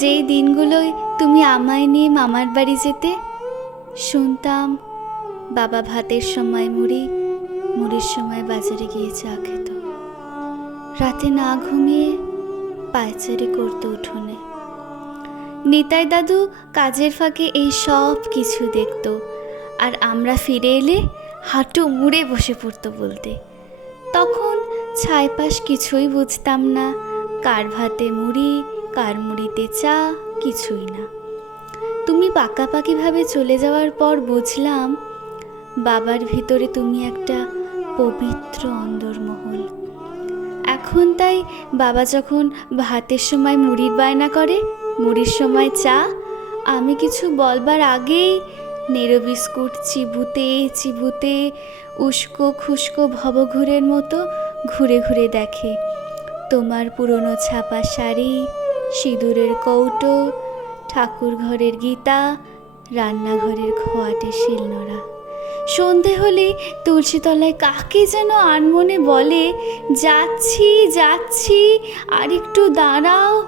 যেই দিনগুলোয় তুমি আমায় নিয়ে মামার বাড়ি যেতে, শুনতাম বাবা ভাতের সময় মুড়ি, মুড়ির সময় বাজারে গিয়ে চা খেত। রাতে না ঘুমিয়ে পায়চারি করতো উঠোনে। নিতাই দাদু কাজের ফাঁকে এই সব কিছু দেখত, আর আমরা ফিরে এলে হাঁটু মুড়ে বসে পড়তো বলতে। তখন ছাইপাশ কিছুই বুঝতাম না, কার ভাতে মুড়ি কার মুড়িতে চা? কিছুই না। তুমি পাকাপাকিভাবে চলে যাওয়ার পর বুঝলাম, বাবার ভিতরে তুমি একটা পবিত্র অন্দরমহল। এখন তাই বাবা যখন ভাতের সময় মুড়ির বায়না করে, মুড়ির সময় চা, আমি কিছু বলবার আগেই নেড়ো বিস্কুট চিবুতে চিবুতে উস্কো খুস্কো ভবঘুরের মতো ঘুরে ঘুরে দেখে, তোমার পুরনো ছাপা শাড়ি সিঁদুরের কৌটো ঠাকুর ঘরের গীতা, রান্নাঘরের খোয়াটে শিলনোড়া। সন্ধে হলে তুলসীতলায় কাকে যেন আনমনে বলে, যাচ্ছি যাচ্ছি আর একটু দাঁড়াও।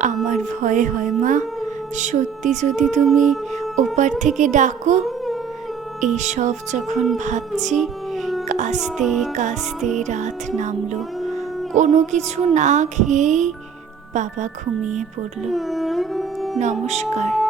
আমার ভয় হয়, মা, সত্যি যদি তুমি ওপার থেকে ডাকো এইসব যখন ভাবছি, কাস্তে কাস্তে রাত নামলো। কোনো কিছু না খেয়েই বাবা ঘুমিয়ে পড়ল। নমস্কার।